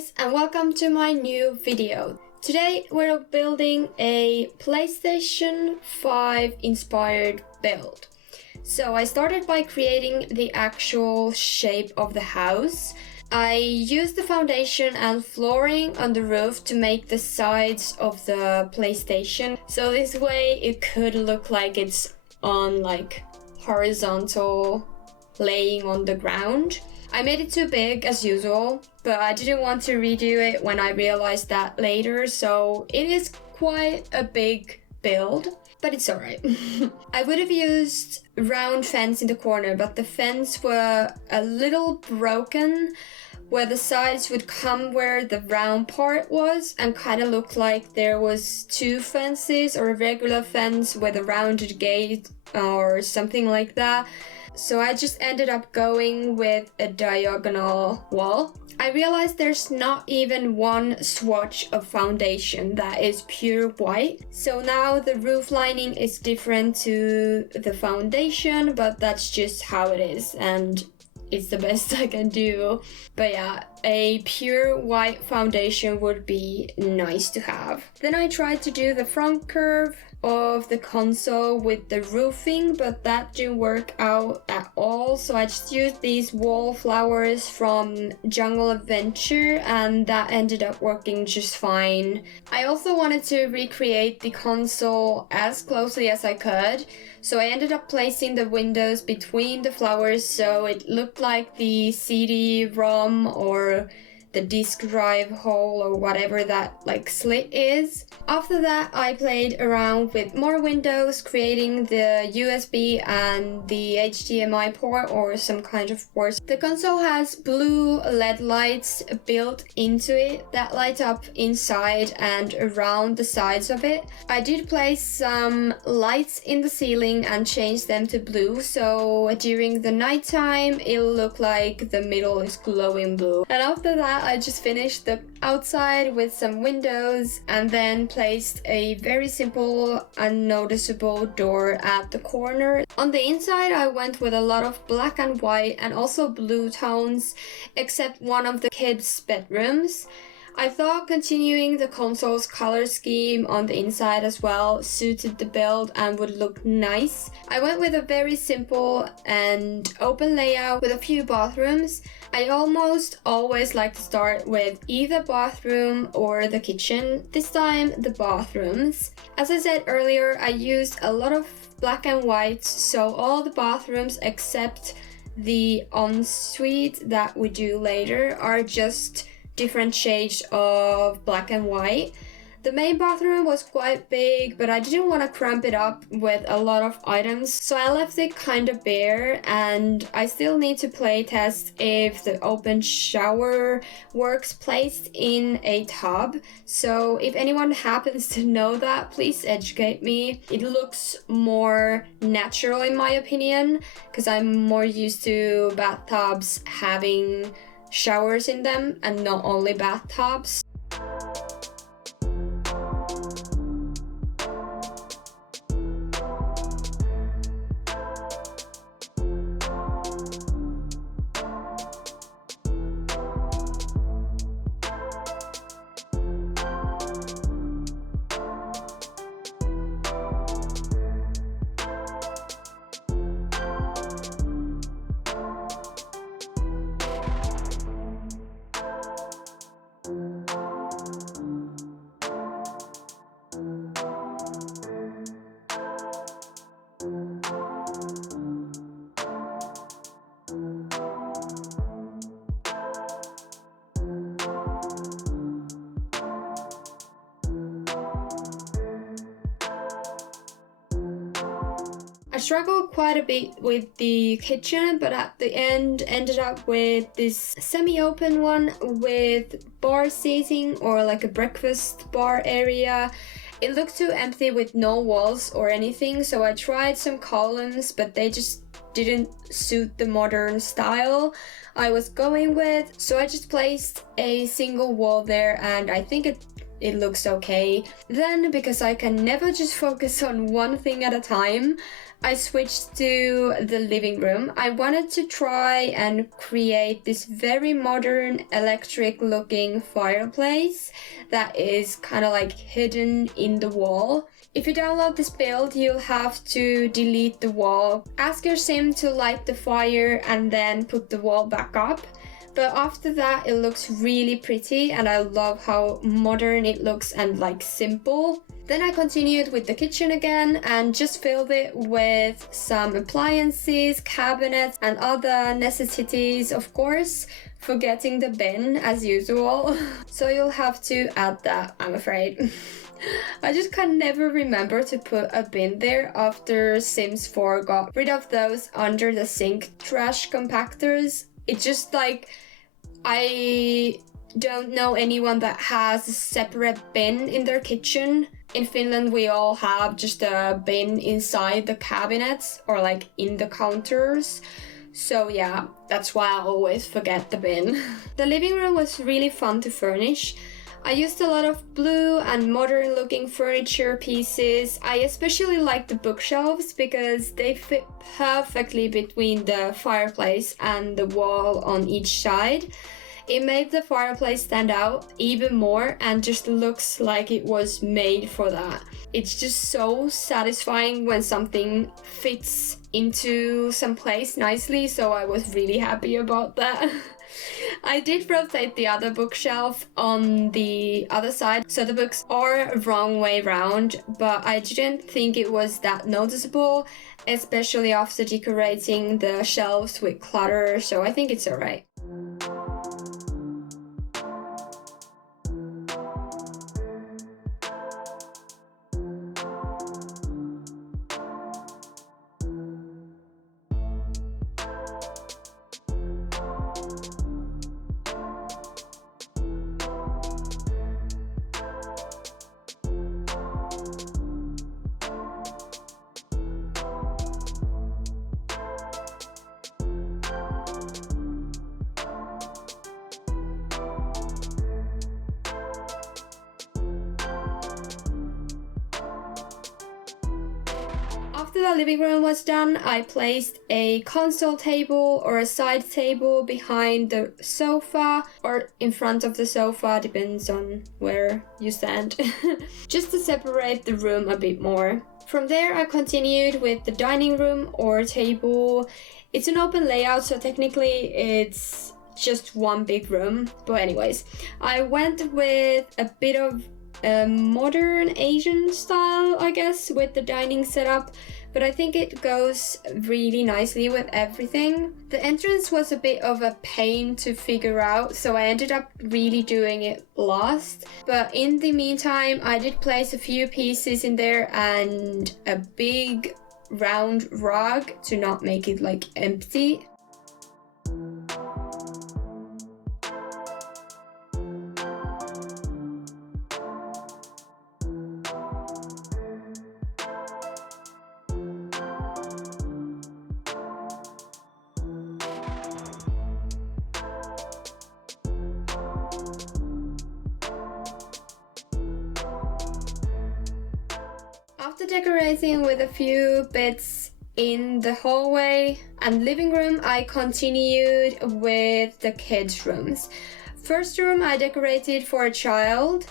guys, and welcome to my new video. Today we're building a PlayStation 5 inspired build. So I started by creating the actual shape of the house. I used the foundation and flooring on the roof to make the sides of the PlayStation. So this way it could look like it's on like horizontal, laying on the ground. I made it too big as usual, but I didn't want to redo it when I realized that later, so it is quite a big build, but it's alright. I would have used round fence in the corner, but the fence were a little broken, where the sides would come where the round part was and kind of looked like there was two fences or a regular fence with a rounded gate or something like that. So I just ended up going with a diagonal wall. I realized there's not even one swatch of foundation that is pure white. So now the roof lining is different to the foundation, but that's just how it is and it's the best I can do. But yeah, a pure white foundation would be nice to have. Then I tried to do the front curve of the console with the roofing, but that didn't work out at all, so I just used these wallflowers from Jungle Adventure and that ended up working just fine. I also wanted to recreate the console as closely as I could, so I ended up placing the windows between the flowers so it looked like the CD-ROM or the disk drive hole or whatever that like slit is. After that I played around with more windows, creating the USB and the HDMI port or some kind of port. The console has blue LED lights built into it that light up inside and around the sides of it. I did place some lights in the ceiling and change them to blue, so during the nighttime it'll look like the middle is glowing blue. And after that I just finished the outside with some windows and then placed a very simple unnoticeable door at the corner. On the inside I went with a lot of black and white and also blue tones, except one of the kids' bedrooms. I thought continuing the console's color scheme on the inside as well suited the build and would look nice. I went with a very simple and open layout with a few bathrooms. I almost always like to start with either bathroom or the kitchen. This time the bathrooms. As I said earlier, I used a lot of black and white, so all the bathrooms except the ensuite that we do later are just different shades of black and white. The main bathroom was quite big, but I didn't want to cramp it up with a lot of items, so I left it kind of bare, and I still need to play test if the open shower works placed in a tub. So if anyone happens to know that, please educate me. It looks more natural in my opinion, because I'm more used to bathtubs having showers in them and not only bathtubs. I struggled quite a bit with the kitchen, but at the end ended up with this semi-open one with bar seating or like a breakfast bar area. It looked too empty with no walls or anything, so I tried some columns, but they just didn't suit the modern style I was going with. So I just placed a single wall there and I think it it looks okay. Then, because I can never just focus on one thing at a time, I switched to the living room. I wanted to try and create this very modern electric looking fireplace that is kind of like hidden in the wall. If you download this build, you'll have to delete the wall. Ask your sim to light the fire and then put the wall back up. But after that, it looks really pretty and I love how modern it looks and like simple. Then I continued with the kitchen again and just filled it with some appliances, cabinets and other necessities, of course, forgetting the bin as usual. So you'll have to add that, I'm afraid. I just can never remember to put a bin there after Sims 4 got rid of those under the sink trash compactors. It's just like, I don't know anyone that has a separate bin in their kitchen. In Finland, we all have just a bin inside the cabinets or like in the counters. So yeah, that's why I always forget the bin. The living room was really fun to furnish. I used a lot of blue and modern looking furniture pieces. I especially like the bookshelves because they fit perfectly between the fireplace and the wall on each side. It made the fireplace stand out even more and just looks like it was made for that. It's just so satisfying when something fits into some place nicely, so I was really happy about that. I did rotate the other bookshelf on the other side, so the books are wrong way round, but I didn't think it was that noticeable, especially after decorating the shelves with clutter, so I think it's alright. After the living room was done, I placed a console table or a side table behind the sofa or in front of the sofa, depends on where you stand, just to separate the room a bit more. From there, I continued with the dining room or table. It's an open layout, so technically it's just one big room. But anyways, I went with a bit of a modern Asian style, I guess, with the dining setup, but I think it goes really nicely with everything. The entrance was a bit of a pain to figure out, so I ended up really doing it last. But in the meantime, I did place a few pieces in there and a big round rug to not make it like empty. After decorating with a few bits in the hallway and living room, I continued with the kids' rooms. First room I decorated for a child.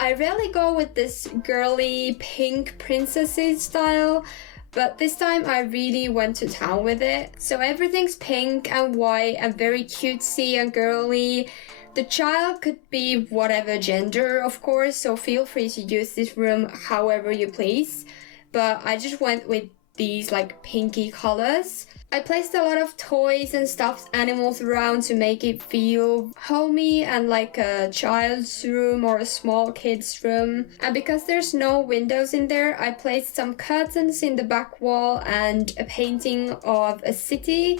I rarely go with this girly pink princessy style, but this time I really went to town with it. So everything's pink and white and very cutesy and girly. The child could be whatever gender, of course, so feel free to use this room however you please. But I just went with these like pinky colors. I placed a lot of toys and stuffed animals around to make it feel homey and like a child's room or a small kid's room. And because there's no windows in there, I placed some curtains in the back wall and a painting of a city.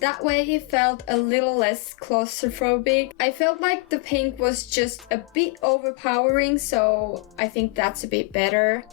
That way it felt a little less claustrophobic. I felt like the pink was just a bit overpowering, so I think that's a bit better.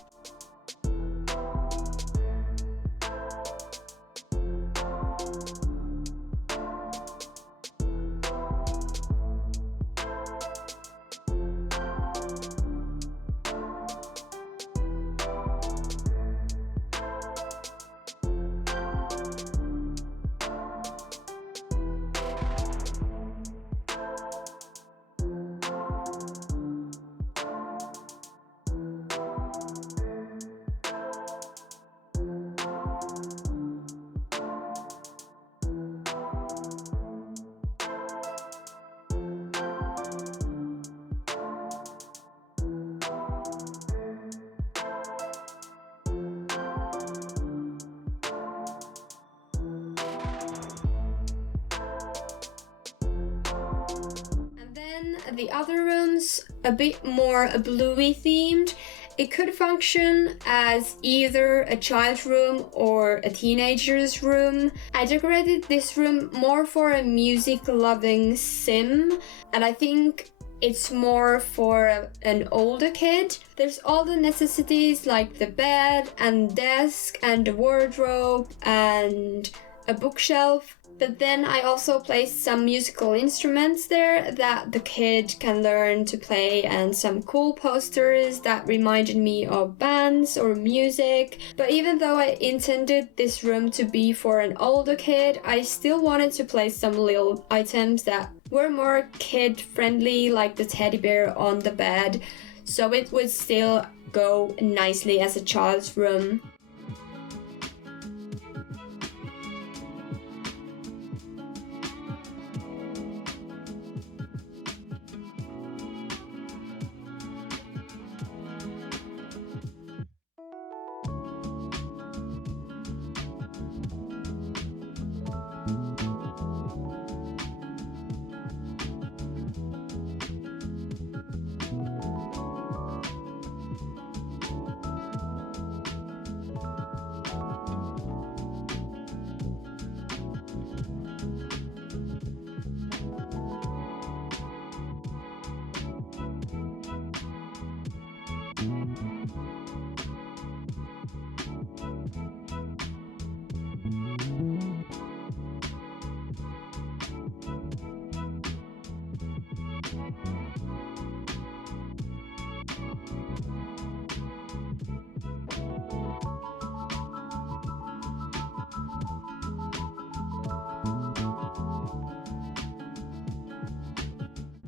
the other rooms a bit more bluey themed. It could function as either a child's room or a teenager's room. I decorated this room more for a music-loving sim, and I think it's more for an older kid. There's all the necessities like the bed and desk and a wardrobe and a bookshelf. But then I also placed some musical instruments there that the kid can learn to play, and some cool posters that reminded me of bands or music. But even though I intended this room to be for an older kid, I still wanted to place some little items that were more kid friendly, like the teddy bear on the bed, so it would still go nicely as a child's room.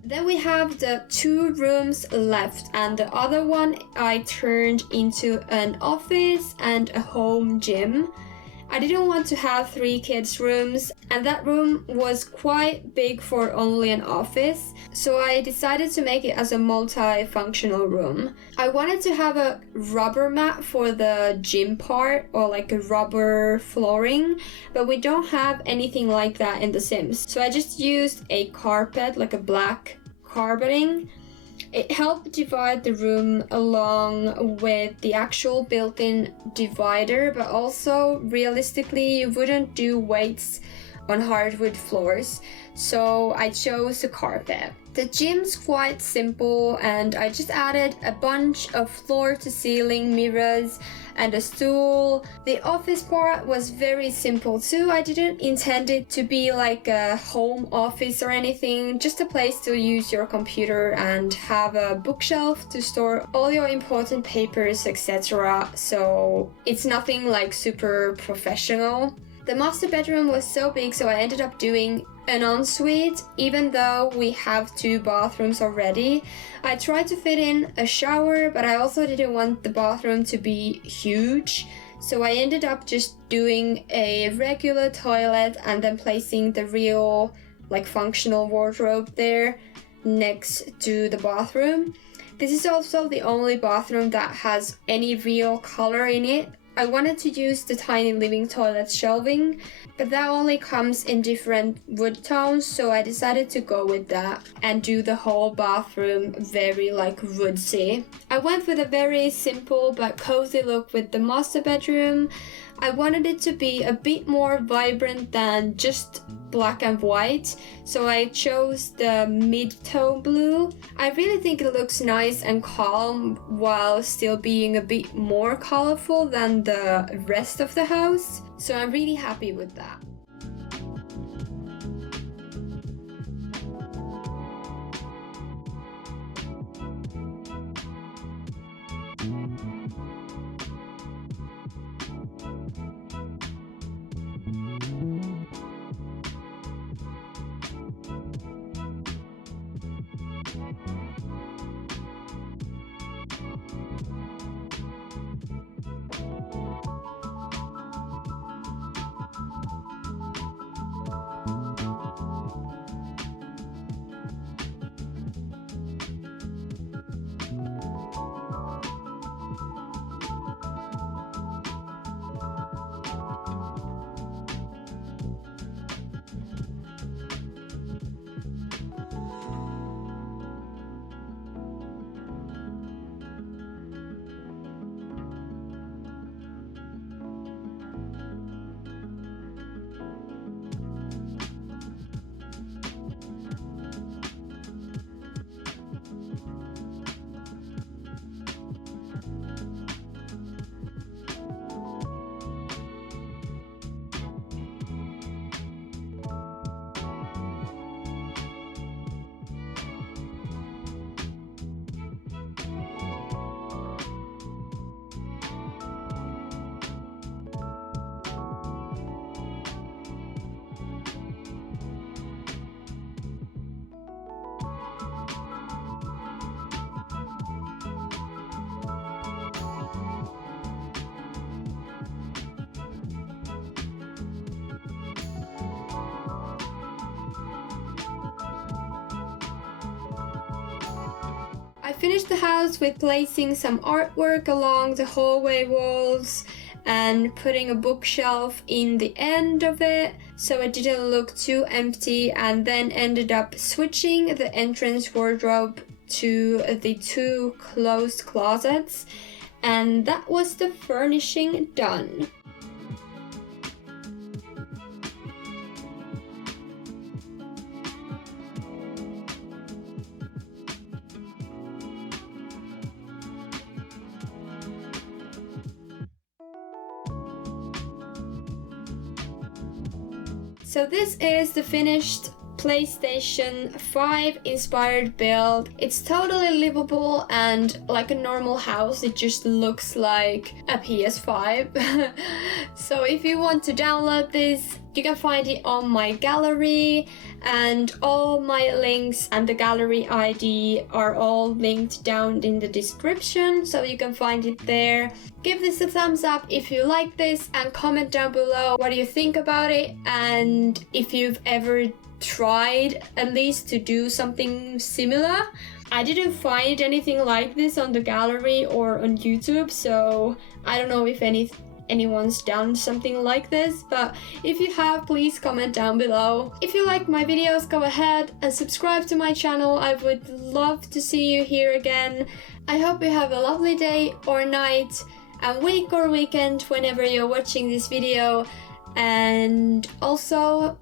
Then we have the 2 rooms left, and the other one I turned into an office and a home gym. I didn't want to have 3 kids' rooms, and that room was quite big for only an office, so I decided to make it as a multi-functional room. I wanted to have a rubber mat for the gym part, or like a rubber flooring, but we don't have anything like that in The Sims, so I just used a carpet, like a black carpeting. It helped divide the room along with the actual built-in divider, but also realistically you wouldn't do weights on hardwood floors, so I chose a carpet. The gym's quite simple, and I just added a bunch of floor-to-ceiling mirrors and a stool. The office part was very simple too. I didn't intend it to be like a home office or anything, just a place to use your computer and have a bookshelf to store all your important papers, etc. So it's nothing like super professional. The master bedroom was so big, so I ended up doing an ensuite, even though we have 2 bathrooms already. I tried to fit in a shower, but I also didn't want the bathroom to be huge, so I ended up just doing a regular toilet and then placing the real, like, functional wardrobe there next to the bathroom. This is also the only bathroom that has any real color in it. I wanted to use the tiny living toilet shelving, but that only comes in different wood tones, so I decided to go with that and do the whole bathroom very like woodsy. I went with a very simple but cozy look with the master bedroom. I wanted it to be a bit more vibrant than just black and white, so I chose the mid-tone blue. I really think it looks nice and calm while still being a bit more colorful than the rest of the house, so I'm really happy with that. finished the house with placing some artwork along the hallway walls and putting a bookshelf in the end of it so it didn't look too empty, and then ended up switching the entrance wardrobe to the 2 closed closets, and that was the furnishing done. So this is the finished PlayStation 5 inspired build. It's totally livable and like a normal house, it just looks like a PS5. So if you want to download this, you can find it on my gallery, and all my links and the gallery ID are all linked down in the description, so you can find it there. Give this a thumbs up if you like this, and comment down below what you think about it, and if you've ever tried at least to do something similar. I didn't find anything like this on the gallery or on YouTube, so I don't know if anyone's done something like this, but if you have, please comment down below. If you like my videos, go ahead and subscribe to my channel. I would love to see you here again. I hope you have a lovely day or night and week or weekend whenever you're watching this video, and also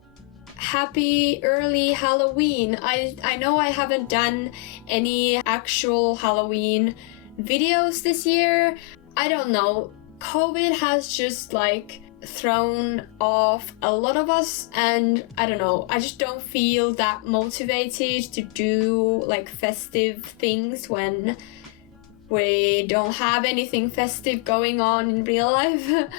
happy early Halloween. I know I haven't done any actual Halloween videos this year. I don't know. COVID has just like thrown off a lot of us, and I don't know, I just don't feel that motivated to do like festive things when we don't have anything festive going on in real life.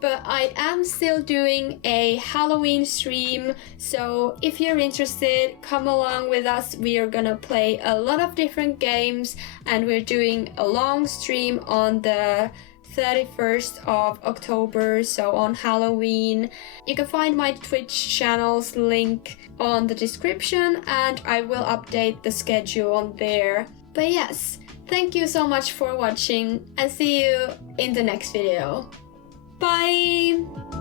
But I am still doing a Halloween stream, so if you're interested, come along with us. We are gonna play a lot of different games, and we're doing a long stream on the 31st of October, so on Halloween. You can find my Twitch channel's link on the description, and I will update the schedule on there. But yes, thank you so much for watching, and see you in the next video. Bye!